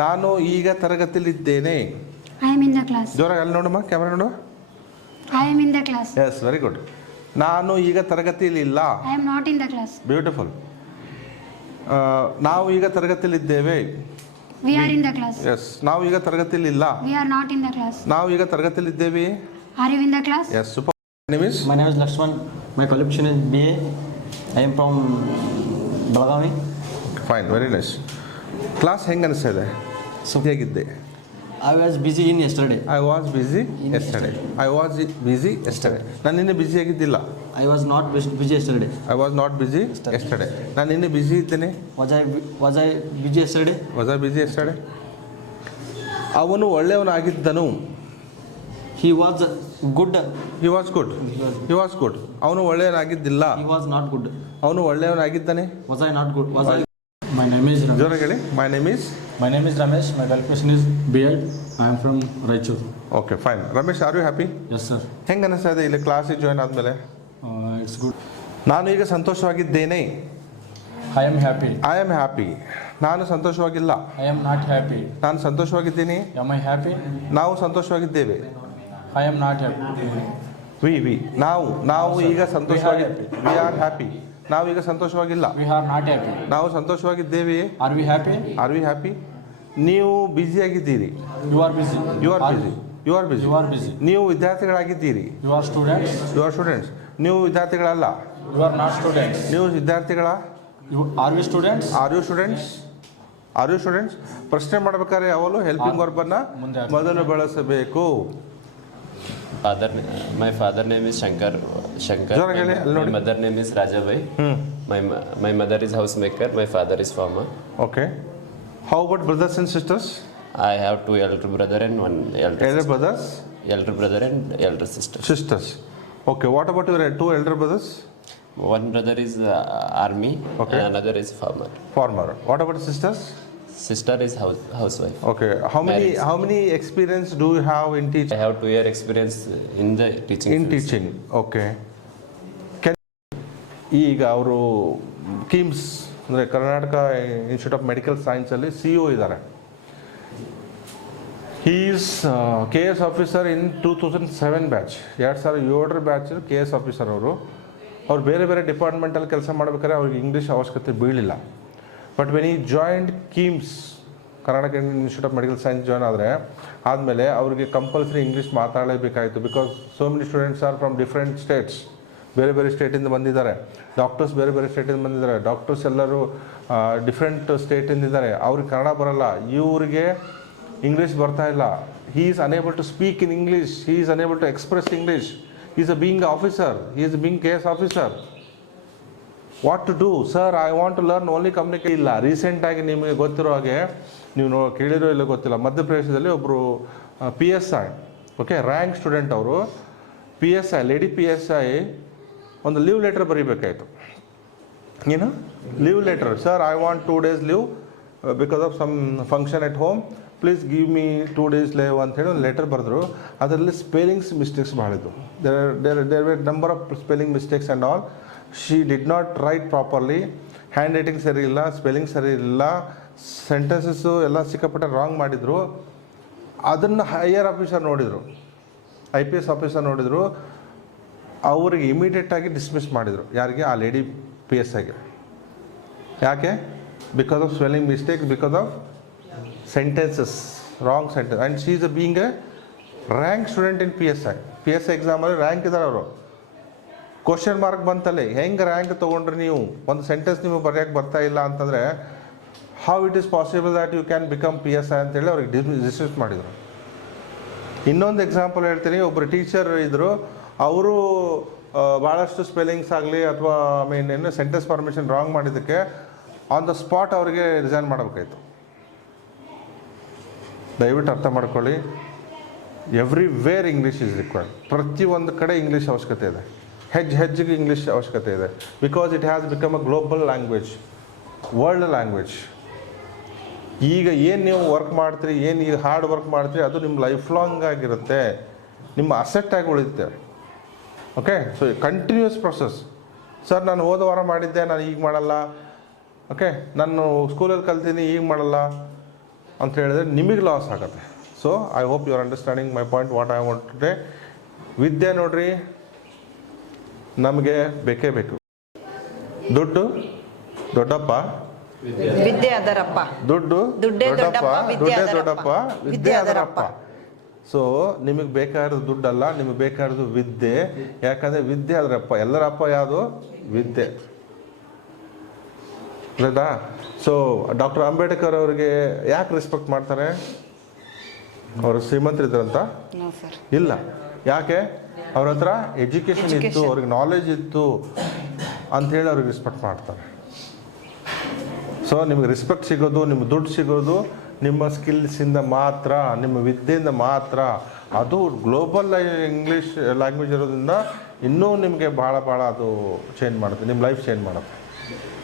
ನಾನು ಈಗ ತರಗತಿಯಲ್ಲಿದ್ದೇನೆ. I am in the class. ಜೋರಾಗಿ ಅಲ್ಲಿ ನೋಡಮ್ಮ, ಕ್ಯಾಮ್ರಾ ನೋಡು. I am in the class. Yes, very good. ನಾನು ಈಗ ತರಗತಿಯಲ್ಲಿಲ್ಲ. I am not in the class. Beautiful. ನಾವು ಈಗ ತರಗತಿಯಲ್ಲಿದ್ದೇವೆ. We are in the class. Yes, ನಾವು ಈಗ ತರಗತಿಯಲ್ಲಿಲ್ಲ. We are not in the class. ನಾವು ಈಗ ತರಗತಿಯಲ್ಲಿದ್ದೇವೆ. Are you in the class? Yes, super. My name is Lakshman. My qualification is BA. I am from Belagavi. Fine, very nice. Class ಹೆಂಗೆ ಅನಿಸ್ತಾ ಇದೆ? ಹೇಗಿದ್ದೆ? I was busy in yesterday. I was busy yesterday. ನಾನು ನಿನ್ನೆ busy ಆಗಿದ್ದಿಲ್ಲ. I was not busy yesterday. I was not busy yesterday. ನಾನು ನಿನ್ನೆ busy ಇದ್ದೇನೆ. Was I busy yesterday? Was I busy yesterday? ಅವನು ಒಳ್ಳೆಯವನಾಗಿದ್ದನು. He was good. He was good. ಅವನು ಒಳ್ಳೆಯವನಾಗಿದ್ದಿಲ್ಲ. He was not good. ಅವನು ಒಳ್ಳೆಯವನಾಗಿದ್ದಾನೆ. Was I not good? Was I? My name is Ramesh. ಜೋರಾಗಿ ಹೇಳಿ. My name is. My name is Ramesh. My qualification is B.Ed. I am from Raichur. Okay, fine. Ramesh, are you happy? Yes, sir. ಹೆಂಗೆ ಅನಿಸ್ತಾ ಇದೆ ಇಲ್ಲಿ ಕ್ಲಾಸಿಗೆ join ಆದಮೇಲೆ? It's good. ನಾನು ಈಗ ಸಂತೋಷವಾಗಿದ್ದೇನೆ. I am happy. I am happy. ನಾನು ಸಂತೋಷವಾಗಿಲ್ಲ. I am not happy. ನಾನು ಸಂತೋಷವಾಗಿದ್ದೀನಿ. Am I happy? ನಾವು ಸಂತೋಷವಾಗಿದ್ದೇವೆ. I am not happy. We ನಾವು ಈಗ ಸಂತೋಷವಾಗಿ. We are happy. ನಾವು ಈಗ ಸಂತೋಷವಾಗಿಲ್ಲ. We are not happy. ನಾವು ಸಂತೋಷವಾಗಿದ್ದೇವೆ. Are we happy? Are we happy? ನೀವು ಬ್ಯುಸಿಯಾಗಿದ್ದೀರಿ. You are busy. You are busy. You are busy. ನೀವು ವಿದ್ಯಾರ್ಥಿಗಳಾಗಿದ್ದೀರಿ. You are students. You are students. ನೀವು ವಿದ್ಯಾರ್ಥಿಗಳಲ್ಲ. You are not students. ನೀವು ವಿದ್ಯಾರ್ಥಿಗಳ. Are we students? Are you students? ಪ್ರಶ್ನೆ ಮಾಡಬೇಕಾದ್ರೆ ಯಾವಾಗಲೂ ಹೆಲ್ಪಿಂಗ್ ವರ್ಬನ್ನು ಮೊದಲು ಬಳಸಬೇಕು. My father name is Shankar. ಜೋರಾಗಿ ಅಲ್ಲಿ My ನೋಡಿ. mother name is Rajabai. My mother is housemaker. My father is farmer. Okay. How about brothers and sisters? I have two elder brother and one elder elder sister. Brothers, Elder brother and elder sister. Sisters. Okay, what about your two elder brothers? One brother is army. Okay. And another is farmer. Farmer. What about sisters? Sister is housewife. Okay. How many experience do you have in I teaching? have 2 year experience in the teaching. In field. teaching. Okay. ಈಗ ಅವರು KIMS ಅಂದರೆ Karnataka institute of medical ಸೈನ್ಸಲ್ಲಿ CEO ಇದ್ದಾರೆ. He is KS officer in 2007 batch. 2007 batch KS officer ಅವರು. ಅವ್ರು ಬೇರೆ ಬೇರೆ ಡಿಪಾರ್ಟ್ಮೆಂಟಲ್ಲಿ ಕೆಲಸ ಮಾಡ್ಬೇಕಾದ್ರೆ ಅವ್ರಿಗೆ ಇಂಗ್ಲೀಷ್ ಅವಶ್ಯಕತೆ ಬೀಳಿಲ್ಲ. ಬಟ್ ವೆನ್ ಈ joint KIMS Karnataka institute of medical science join ಆದಮೇಲೆ ಅವ್ರಿಗೆ ಕಂಪಲ್ಸರಿ ಇಂಗ್ಲೀಷ್ ಮಾತಾಡಲೇಬೇಕಾಯಿತು. Because so many students are from different states. ಬೇರೆ ಬೇರೆ ಸ್ಟೇಟಿಂದ ಬಂದಿದ್ದಾರೆ. ಡಾಕ್ಟರ್ಸ್ ಬೇರೆ ಬೇರೆ ಸ್ಟೇಟಿಂದ ಬಂದಿದ್ದಾರೆ. ಡಾಕ್ಟರ್ಸ್ ಎಲ್ಲರೂ ಡಿಫ್ರೆಂಟ್ ಸ್ಟೇಟಿಂದ ಇದ್ದಾರೆ. ಅವ್ರಿಗೆ ಕನ್ನಡ ಬರೋಲ್ಲ. ಇವರಿಗೆ ಇಂಗ್ಲೀಷ್ ಬರ್ತಾ ಇಲ್ಲ. He is unable to speak in English. He is unable to express English. He is a being officer. He is being KS officer. What to do sir? I want to learn only communicate. ಇಲ್ಲ, ರೀಸೆಂಟಾಗಿ ನಿಮಗೆ ಗೊತ್ತಿರೋ ಹಾಗೆ, ನೀವು ಕೇಳಿರೋ ಇಲ್ಲ ಗೊತ್ತಿಲ್ಲ, ಮಧ್ಯಪ್ರದೇಶದಲ್ಲಿ ಒಬ್ಬರು PSI, ಓಕೆ, ರ್ಯಾಂಕ್ ಸ್ಟೂಡೆಂಟ್ ಅವರು PSI, ಲೇಡಿ PSI ಒಂದು ಲೀವ್ ಲೆಟರ್ ಬರೀಬೇಕಾಯಿತು. ಏನು leave letter? Sir, I want 2 days leave because of some function at home, please give me 2 days leave ಅಂತೇಳಿ ಒಂದು ಲೆಟರ್ ಬರೆದ್ರು. ಅದರಲ್ಲಿ ಸ್ಪೆಲ್ಲಿಂಗ್ಸ್ ಮಿಸ್ಟೇಕ್ಸ್ ಭಾಳಿದ್ದು. There were number of spelling mistakes and all. She did not write properly. Handwriting ಸರಿ ಇಲ್ಲ, spelling ಸರಿ ಇಲ್ಲ, sentences ಎಲ್ಲ ಸಿಕ್ಕಾಪಟ್ಟೆ ರಾಂಗ್ ಮಾಡಿದರು. ಅದನ್ನು ಹೈಯರ್ ಆಫೀಸರ್ ನೋಡಿದರು, IPS ಆಫೀಸರ್ ನೋಡಿದರು. ಅವ್ರಿಗೆ ಇಮಿಡಿಯೇಟಾಗಿ ಡಿಸ್ಮಿಸ್ ಮಾಡಿದರು. ಯಾರಿಗೆ? ಆ ಲೇಡಿ PSIಗೆ. ಯಾಕೆ? Because of spelling mistakes, because of sentences, wrong sentence. And she is a being a rank student in PSI ಎಕ್ಸಾಮಲ್ಲಿ ರ್ಯಾಂಕ್ ಇದ್ದಾರೆ ಅವರು. ಕ್ವಶನ್ ಮಾರ್ಕ್ ಬಂತಲ್ಲೇ, ಹೆಂಗೆ ರ್ಯಾಂಕ್ ತೊಗೊಂಡ್ರಿ ನೀವು? ಒಂದು ಸೆಂಟೆನ್ಸ್ ನಿಮಗೆ ಬರೆಯೋಕ್ಕೆ ಬರ್ತಾ ಇಲ್ಲ ಅಂತಂದರೆ how it is possible that you can become PSI ಅಂತೇಳಿ ಅವ್ರಿಗೆ ಡಿಸ್ಮಿಸ್ ಮಾಡಿದರು. ಇನ್ನೊಂದು ಎಕ್ಸಾಂಪಲ್ ಹೇಳ್ತೀನಿ. ಒಬ್ಬರು ಟೀಚರ್ ಇದ್ದರು. ಅವರು ಭಾಳಷ್ಟು ಸ್ಪೆಲ್ಲಿಂಗ್ಸ್ ಆಗಲಿ ಅಥವಾ ಏನು ಸೆಂಟೆನ್ಸ್ ಫಾರ್ಮೇಷನ್ ರಾಂಗ್ ಮಾಡಿದ್ದಕ್ಕೆ ಆನ್ ದ ಸ್ಪಾಟ್ ಅವರಿಗೆ ರಿಸೈನ್ ಮಾಡಬೇಕಾಯ್ತು. ದಯವಿಟ್ಟು ಅರ್ಥ ಮಾಡ್ಕೊಳ್ಳಿ. Everywhere English is required. ಪ್ರತಿಯೊಂದು ಕಡೆ ಇಂಗ್ಲೀಷ್ ಅವಶ್ಯಕತೆ ಇದೆ. ಹೆಜ್ಜೆಗೆ ಇಂಗ್ಲೀಷ್ ಅವಶ್ಯಕತೆ ಇದೆ. Because it has become a global language, world language. ಈಗ ಏನು ನೀವು ವರ್ಕ್ ಮಾಡ್ತೀರಿ, ಏನು ಈಗ ಹಾರ್ಡ್ ವರ್ಕ್ ಮಾಡ್ತೀರಿ, ಅದು ನಿಮ್ಮ ಲೈಫ್ ಲಾಂಗ್ ಆಗಿರುತ್ತೆ, ನಿಮ್ಮ ಅಸೆಟ್ಟಾಗಿ ಉಳಿಯುತ್ತೆ. Okay, so continuous process. Sir, ನಾನು ಹೋದ ವಾರ ಮಾಡಿದ್ದೆ, ನಾನು ಈಗ ಮಾಡಲ್ಲ. ಓಕೆ, ನಾನು ಸ್ಕೂಲಲ್ಲಿ ಕಲ್ತೀನಿ, ಈಗ ಮಾಡಲ್ಲ. ಅಂತ ಹೇಳಿದ್ರೆ ನಿಮಗೆ ಲಾಸ್ ಆಗುತ್ತೆ. So I hope you are understanding my point what I want today. ವಿದ್ಯೆ ನೋಡ್ರಿ ನಮಗೆ ಬೇಕೇ ಬೇಕು. ದುಡ್ಡು ದೊಡ್ಡಪ್ಪ, ವಿದ್ಯೆ ಅದರಪ್ಪ. ದುಡ್ಡು ದುಡ್ಡೇ ದೊಡ್ಡಪ್ಪ, ವಿದ್ಯೆ ದುಡ್ಡೇ ಅದರಪ್ಪ. ದೊಡ್ಡಪ್ಪ, ವಿದ್ಯೆ ಅದರಪ್ಪ. ಸೊ ನಿಮಗೆ ಬೇಕಾಗಿರೋದು ದುಡ್ಡಲ್ಲ, ನಿಮಗೆ ಬೇಕಾಗಿರೋದು ವಿದ್ಯೆ. ಯಾಕಂದರೆ ವಿದ್ಯೆ ಅದರಪ್ಪ. ಎಲ್ಲರಪ್ಪ ಯಾವುದು? ವಿದ್ಯೆ. ಗೊತ್ತಾ? ಸೊ ಡಾಕ್ಟರ್ ಅಂಬೇಡ್ಕರ್ ಅವರಿಗೆ ಯಾಕೆ ರೆಸ್ಪೆಕ್ಟ್ ಮಾಡ್ತಾರೆ? ಅವರು ಶ್ರೀಮಂತರಿದ್ರಂತ ಇಲ್ಲ. ಯಾಕೆ? ಅವ್ರ ಹತ್ರ ಎಜುಕೇಷನ್ ಇತ್ತು, ಅವ್ರಿಗೆ ನಾಲೆಜ್ ಇತ್ತು ಅಂಥೇಳಿ ಅವ್ರಿಗೆ ರೆಸ್ಪೆಕ್ಟ್ ಮಾಡ್ತಾರೆ. ಸೊ ನಿಮಗೆ ರೆಸ್ಪೆಕ್ಟ್ ಸಿಗೋದು, ನಿಮ್ಮ ದುಡ್ಡು ಸಿಗೋದು ನಿಮ್ಮ ಸ್ಕಿಲ್ಸಿಂದ ಮಾತ್ರ, ನಿಮ್ಮ ವಿದ್ಯೆಯಿಂದ ಮಾತ್ರ. ಅದು ಗ್ಲೋಬಲ್ ಇಂಗ್ಲೀಷ್ ಲ್ಯಾಂಗ್ವೇಜ್ ಇರೋದ್ರಿಂದ ಇನ್ನೂ ನಿಮಗೆ ಭಾಳ ಅದು ಚೇಂಜ್ ಮಾಡುತ್ತೆ, ನಿಮ್ಮ ಲೈಫ್ ಚೇಂಜ್ ಮಾಡುತ್ತೆ.